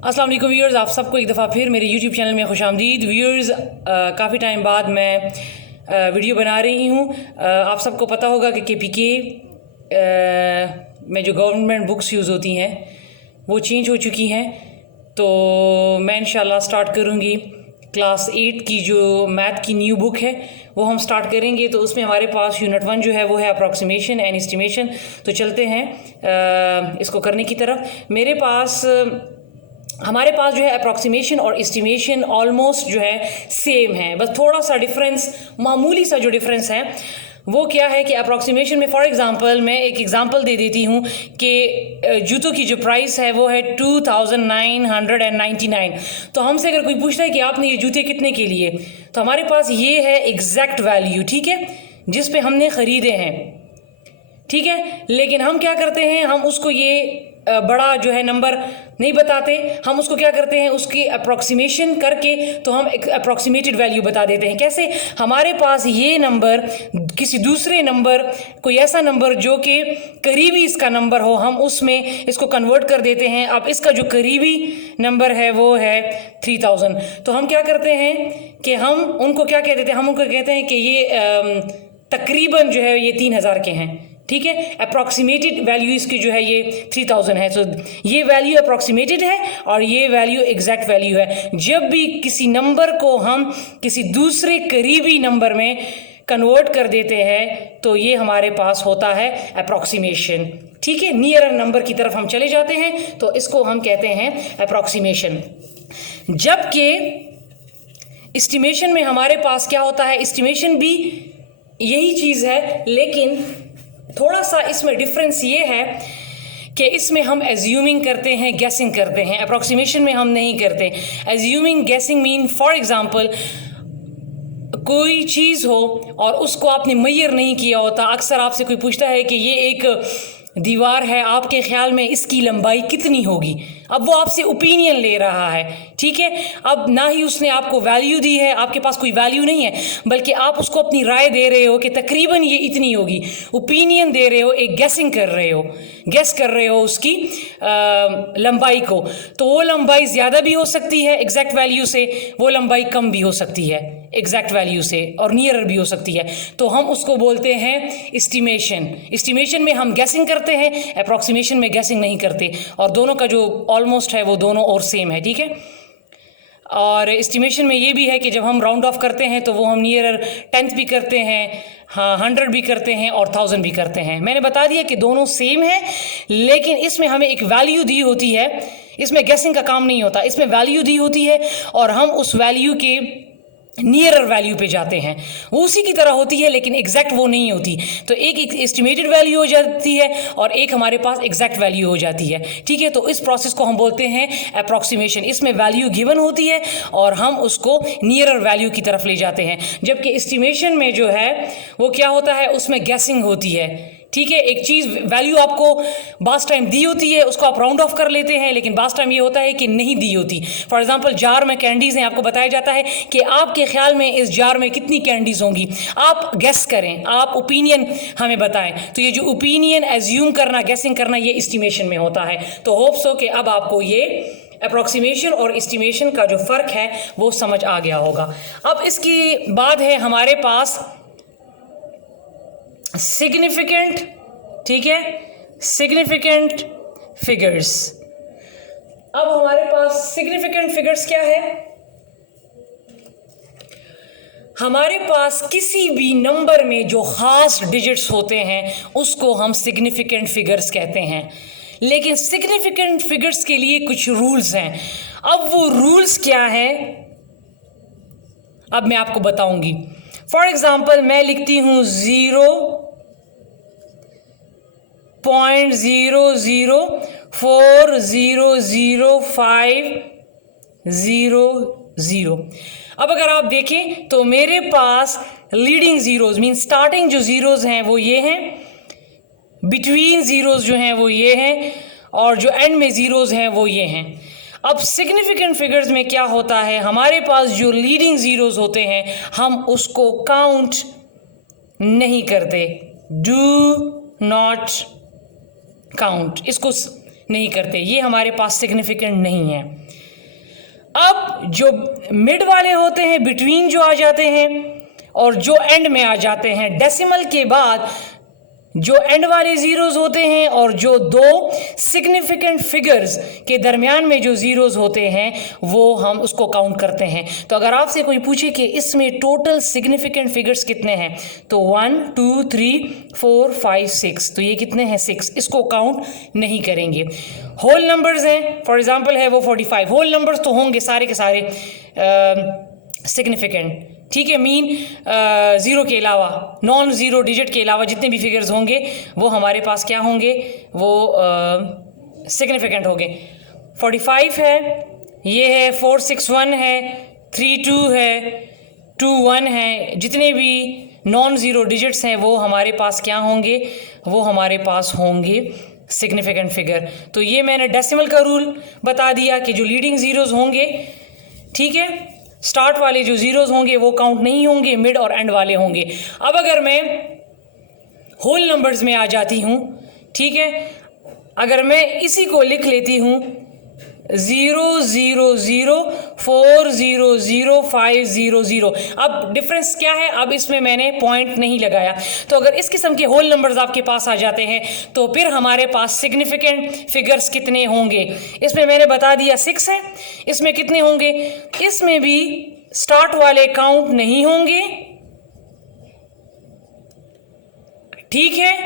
अस्सलाम वालेकुम व्यूअर्स, आप सबको एक दफ़ा फिर मेरे यूट्यूब चैनल में खुशामदीद। व्यूअर्स, काफ़ी टाइम बाद मैं वीडियो बना रही हूँ। आप सबको पता होगा कि KPK में जो गवर्नमेंट बुक्स यूज़ होती हैं वो चेंज हो चुकी हैं। तो मैं इंशाल्लाह स्टार्ट करूँगी क्लास 8 की जो मैथ की न्यू बुक है वो हम स्टार्ट करेंगे। तो उसमें हमारे पास यूनिट 1 जो है वो है अप्रॉक्सीमेशन एंड एस्टिमेशन। तो चलते हैं इसको करने की तरफ। हमारे पास जो है अप्रॉक्सीमेशन और एस्टिमेशन ऑलमोस्ट जो है सेम है, बस थोड़ा सा डिफरेंस, मामूली सा जो डिफरेंस है वो क्या है कि अप्रॉक्सीमेशन में फॉर एग्जांपल मैं एक एग्जांपल दे देती हूँ कि जूतों की जो प्राइस है वो है 2999। तो हमसे अगर कोई पूछता है कि आपने ये जूते कितने के लिए, तो हमारे पास ये है एग्जैक्ट वैल्यू, ठीक है, जिस पे हमने ख़रीदे हैं, ठीक है। लेकिन हम क्या करते हैं, हम उसको ये बड़ा जो है नंबर नहीं बताते, हम उसको क्या करते हैं, उसकी अप्रॉक्सीमेशन करके तो हम एक अप्रॉक्सीमेटेड वैल्यू बता देते हैं। कैसे? हमारे पास ये नंबर किसी दूसरे नंबर, कोई ऐसा नंबर जो कि करीबी इसका नंबर हो, हम उसमें इसको कन्वर्ट कर देते हैं। अब इसका जो करीबी नंबर है वो है 3000। तो हम क्या करते हैं कि हम उनको क्या कह देते हैं, हम उनको कहते हैं कि ये तकरीबन जो है ये 3000 के हैं, ठीक है। अप्रॉक्सीमेटेड वैल्यू इसकी जो है ये 3000 है। तो ये वैल्यू अप्रॉक्सीमेटेड है और ये वैल्यू एग्जैक्ट वैल्यू है। जब भी किसी नंबर को हम किसी दूसरे करीबी नंबर में कन्वर्ट कर देते हैं तो ये हमारे पास होता है अप्रॉक्सीमेशन, ठीक है। नियर नंबर की तरफ हम चले जाते हैं तो इसको हम कहते हैं अप्रॉक्सीमेशन। जबकि एस्टिमेशन में हमारे पास क्या होता है, एस्टिमेशन भी यही चीज़ है, लेकिन थोड़ा सा इसमें डिफरेंस ये है कि इसमें हम एज्यूमिंग करते हैं, गेसिंग करते हैं। अप्रॉक्सीमेशन में हम नहीं करते। एज्यूमिंग गेसिंग मीन फॉर एग्जांपल कोई चीज़ हो और उसको आपने मेजर नहीं किया होता। अक्सर आपसे कोई पूछता है कि ये एक दीवार है, आपके ख्याल में इसकी लंबाई कितनी होगी। अब वो आपसे ओपिनियन ले रहा है, ठीक है। अब ना ही उसने आपको वैल्यू दी है, आपके पास कोई वैल्यू नहीं है, बल्कि आप उसको अपनी राय दे रहे हो कि तकरीबन ये इतनी होगी। ओपिनियन दे रहे हो, एक गेसिंग कर रहे हो, गेस कर रहे हो उसकी लंबाई को। तो वो लंबाई ज़्यादा भी हो सकती है एग्जैक्ट वैल्यू से, वो लंबाई कम भी हो सकती है एग्जैक्ट वैल्यू से, और नियरर भी हो सकती है। तो हम उसको बोलते हैं एस्टिमेशन। एस्टिमेशन में हम गेसिंग करते हैं, अप्रॉक्सीमेशन में गेसिंग नहीं करते, और दोनों का जो ऑलमोस्ट है वो दोनों और सेम है, ठीक है। और एस्टिमेशन में ये भी है कि जब हम राउंड ऑफ करते हैं तो वो हम नियरर 10th भी करते हैं, हाँ 100 भी करते हैं और 1000 भी करते हैं। मैंने बता दिया कि दोनों सेम है, लेकिन इसमें हमें एक वैल्यू दी होती है, इसमें गेसिंग का काम नहीं होता, इसमें वैल्यू दी होती है और हम उस वैल्यू के नियरर वैल्यू पे जाते हैं। वो उसी की तरह होती है लेकिन एग्जैक्ट वो नहीं होती। तो एक एस्टिमेटेड वैल्यू हो जाती है और एक हमारे पास एग्जैक्ट वैल्यू हो जाती है, ठीक है। तो इस प्रोसेस को हम बोलते हैं अप्रॉक्सीमेशन। इसमें वैल्यू गिवन होती है और हम उसको नियरर वैल्यू की तरफ ले जाते हैं। जबकि एस्टिमेशन में जो है वो क्या होता है, उसमें गैसिंग होती है, ठीक है। एक चीज़ वैल्यू आपको बास टाइम दी होती है, उसको आप राउंड ऑफ कर लेते हैं, लेकिन बास टाइम ये होता है कि नहीं दी होती। फॉर एग्जांपल जार में कैंडीज़ हैं, आपको बताया जाता है कि आपके ख्याल में इस जार में कितनी कैंडीज़ होंगी, आप गेस करें, आप ओपिनियन हमें बताएं। तो ये जो ओपिनियन, एज्यूम करना, गेसिंग करना, ये एस्टिमेशन में होता है। तो होप्स हो कि अब आपको ये अप्रॉक्सीमेशन और एस्टिमेशन का जो फ़र्क है वो समझ आ गया होगा। अब इसकी बाद है हमारे पास सिग्निफिकेंट, ठीक है, सिग्निफिकेंट फिगर्स। अब हमारे पास सिग्निफिकेंट फिगर्स क्या है, हमारे पास किसी भी नंबर में जो खास डिजिट्स होते हैं उसको हम सिग्निफिकेंट फिगर्स कहते हैं। लेकिन सिग्निफिकेंट फिगर्स के लिए कुछ रूल्स हैं। अब वो रूल्स क्या है, अब मैं आपको बताऊंगी। फॉर एग्जाम्पल मैं लिखती हूँ 0.004005000। अब अगर आप देखें तो मेरे पास लीडिंग ज़ीरोज़ मीन स्टार्टिंग जो ज़ीरोज़ हैं वो ये हैं, बिटवीन ज़ीरोज़ जो हैं वो ये हैं, और जो एंड में ज़ीरोज़ हैं वो ये हैं। अब सिग्निफिकेंट फिगर्स में क्या होता है, हमारे पास जो लीडिंग ज़ीरोज़ होते हैं हम उसको काउंट नहीं करते, डू नॉट काउंट, इसको नहीं करते, ये हमारे पास सिग्निफिकेंट नहीं है। अब जो मिड वाले होते हैं, बिटवीन जो आ जाते हैं और जो एंड में आ जाते हैं, डेसिमल के बाद जो एंड वाले जीरोस होते हैं और जो दो सिग्निफिकेंट फिगर्स के दरमियान में जो जीरोस होते हैं वो हम उसको काउंट करते हैं। तो अगर आपसे कोई पूछे कि इसमें टोटल सिग्निफिकेंट फिगर्स कितने हैं, तो 1 2 3 4 5 6, तो ये कितने हैं 6, इसको काउंट नहीं करेंगे। होल नंबर्स हैं, फॉर एग्जांपल है वो 45, होल नंबर्स तो होंगे सारे के सारे सिग्निफिकेंट, ठीक है। मीन ज़ीरो के अलावा, नॉन ज़ीरो डिजिट के अलावा जितने भी फिगर्स होंगे वो हमारे पास क्या होंगे, वो सिग्निफिकेंट होंगे। 45 है, ये है 461 है, 32 है, 21 है, जितने भी नॉन ज़ीरो डिजिट्स हैं वो हमारे पास क्या होंगे, वो हमारे पास होंगे सिग्निफिकेंट फिगर। तो ये मैंने डेसिमल का रूल बता दिया कि जो लीडिंग ज़ीरोज़ होंगे, ठीक है, स्टार्ट वाले जो जीरोस होंगे वो काउंट नहीं होंगे, मिड और एंड वाले होंगे। अब अगर मैं होल नंबर्स में आ जाती हूँ, ठीक है, अगर मैं इसी को लिख लेती हूँ 0 0 0 4 0 0 5 0 0, अब डिफरेंस क्या है, अब इसमें मैंने पॉइंट नहीं लगाया। तो अगर इस किस्म के होल नंबर्स आपके पास आ जाते हैं तो फिर हमारे पास सिग्निफिकेंट फिगर्स कितने होंगे, इसमें मैंने बता दिया 6 है। इसमें कितने होंगे, इसमें भी स्टार्ट वाले काउंट नहीं होंगे, ठीक है,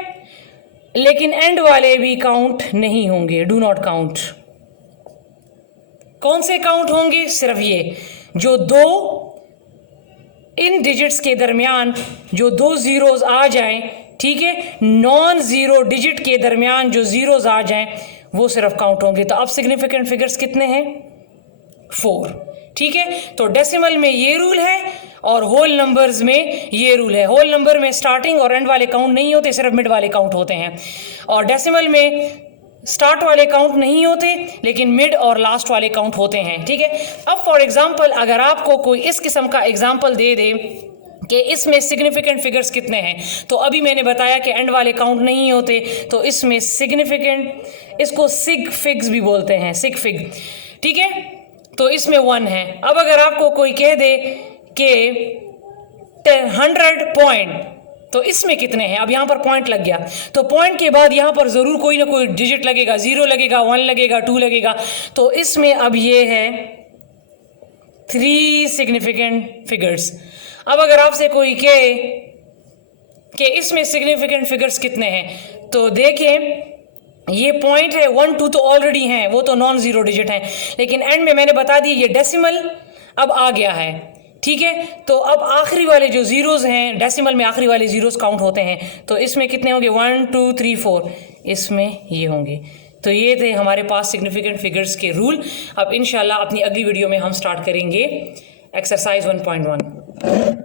लेकिन एंड वाले भी काउंट नहीं होंगे, डू नॉट काउंट। कौन से काउंट होंगे, सिर्फ ये जो दो इन डिजिट्स के दरमियान जो दो जीरोस आ जाएं, ठीक है, नॉन जीरो डिजिट के दरमियान जो जीरोस आ जाएं वो सिर्फ काउंट होंगे। तो अब सिग्निफिकेंट फिगर्स कितने हैं, 4, ठीक है। तो डेसिमल में ये रूल है और होल नंबर्स में ये रूल है। होल नंबर में स्टार्टिंग और एंड वाले काउंट नहीं होते, सिर्फ मिड वाले काउंट होते हैं, और डेसिमल में स्टार्ट वाले काउंट नहीं होते लेकिन मिड और लास्ट वाले काउंट होते हैं, ठीक है। अब फॉर एग्जांपल अगर आपको कोई इस किस्म का एग्जांपल दे दे कि इसमें सिग्निफिकेंट फिगर्स कितने हैं, तो अभी मैंने बताया कि एंड वाले काउंट नहीं होते, तो इसमें सिग्निफिकेंट, इसको सिग फिग्स भी बोलते हैं, सिग फिग, ठीक है, तो इसमें 1 है। अब अगर आपको कोई कह दे कि 100 पॉइंट, तो इसमें कितने हैं, अब यहाँ पर पॉइंट लग गया, तो पॉइंट के बाद यहाँ पर ज़रूर कोई ना कोई डिजिट लगेगा, 0 लगेगा, 1 लगेगा, 2 लगेगा, तो इसमें अब ये है 3 सिग्निफिकेंट फिगर्स। अब अगर आपसे कोई कहे कि इसमें सिग्निफिकेंट फिगर्स कितने हैं, तो देखें ये पॉइंट है, 1 2 तो ऑलरेडी हैं, वो तो नॉन ज़ीरो डिजिट हैं, लेकिन एंड में मैंने बता दी ये डेसिमल अब आ गया है, ठीक है। तो अब आखिरी वाले जो जीरोस हैं, डेसिमल में आखिरी वाले जीरोस काउंट होते हैं, तो इसमें कितने होंगे, 1 2 3 4, इसमें ये होंगे। तो ये थे हमारे पास सिग्निफिकेंट फिगर्स के रूल। अब इंशाल्लाह अपनी अगली वीडियो में हम स्टार्ट करेंगे एक्सरसाइज 1.1।